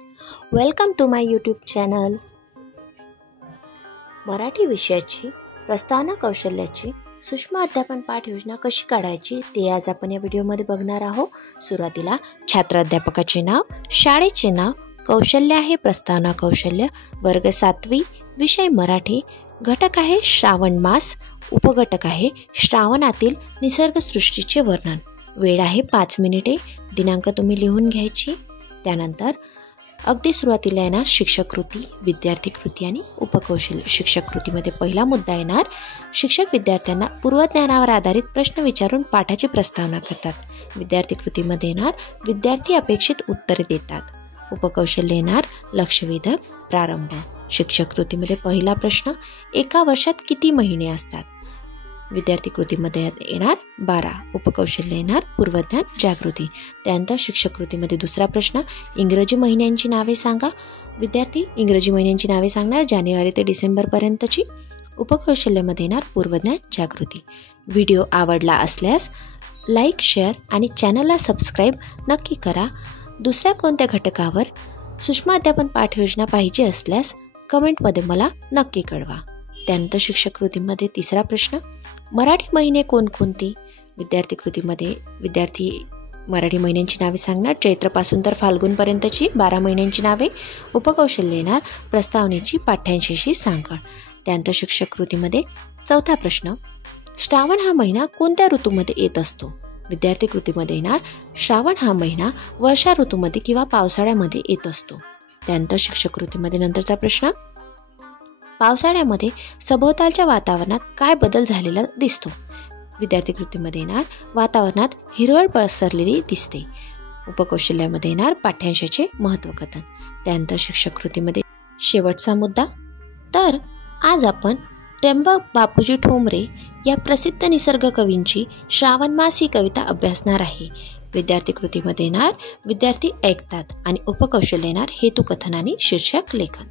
Welcome to my YouTube channel. Marathi विषयाची प्रस्तावना कौशल्याची सूक्ष्म अध्यापन पाठ योजना कशी काढायची ते आज आपण या व्हिडिओमध्ये बघणार आहोत. सुरुवातीला छात्र अध्यापकाचे नाव, शाळेचे नाव, कौशल्य आहे प्रस्तावना कौशल्य, वर्ग 7वी, विषय मराठी, घटक आहे श्रावण मास, उपघटक आहे श्रावणातील निसर्गसृष्टीचे वर्णन, वेळ आहे 5 मिनिटे, दिनांक तुम्ही लिहून घ्यायची. त्यानंतर अगदी सुरुवातीला येणार शिक्षक कृती, विद्यार्थी कृती आणि उपकौशल्य. शिक्षक कृतीमध्ये पहिला मुद्दा येणार, शिक्षक विद्यार्थ्यांना पूर्वज्ञानावर आधारित प्रश्न विचारून पाठाची प्रस्तावना करतात. विद्यार्थी कृतीमध्ये येणार, विद्यार्थी अपेक्षित उत्तरे देतात. उपकौशल्य येणार, लक्षवेधक, प्रारंभ. शिक्षक कृतीमध्ये पहिला प्रश्न, एका वर्षात किती महिने असतात? विद्यार्थी कृतीमध्ये येणार 12. उपकौशल्य येणार पूर्वज्ञान, जागृती. त्यानंतर शिक्षक कृतीमध्ये दुसरा प्रश्न, इंग्रजी महिन्यांची नावे सांगा. विद्यार्थी इंग्रजी महिन्यांची नावे सांगणार जानेवारी ते डिसेंबरपर्यंतची. उपकौशल्यामध्ये येणार पूर्वज्ञान, जागृती. व्हिडिओ आवडला असल्यास लाईक, शेअर आणि चॅनलला सबस्क्राईब नक्की करा. दुसऱ्या कोणत्या घटकावर सूक्ष्म अध्यापन पाठयोजना पाहिजे असल्यास कमेंटमध्ये मला नक्की कळवा. त्यानंतर शिक्षक कृतीमध्ये तिसरा प्रश्न, मराठी महिने कोणकोणती? विद्यार्थी कृतीमध्ये विद्यार्थी मराठी महिन्यांची नावे सांगणार चैत्रपासून तर फाल्गुनपर्यंतची 12 महिन्यांची नावे. उपकौशल्य येणार प्रस्तावनेची पाठ्यांशाशी सांगड. त्यानंतर शिक्षक कृतीमध्ये चौथा प्रश्न, श्रावण हा महिना कोणत्या ऋतूमध्ये येत असतो? विद्यार्थी कृतीमध्ये येणार श्रावण हा महिना वर्षा ऋतूमध्ये किंवा पावसाळ्यामध्ये येत असतो. त्यानंतर शिक्षक कृतीमध्ये नंतरचा प्रश्न, पावसाळ्यामध्ये सभोवतालच्या वातावरणात काय बदल झालेला दिसतो? विद्यार्थी कृतीमध्ये येणार वातावरणात हिरवळ पसरलेली दिसते. उपकौशल्यामध्ये येणार पाठ्यांशाचे महत्त्वकथन. त्यानंतर शिक्षक कृतीमध्ये शेवटचा मुद्दा, तर आज आपण त्र्यंबक बापूजी ठोंबरे या प्रसिद्ध निसर्ग कवींची श्रावण मास ही कविता अभ्यासणार आहे. विद्यार्थी कृतीमध्ये येणार विद्यार्थी ऐकतात आणि उपकौशल्य येणार हेतुकथन आणि शीर्षक लेखन.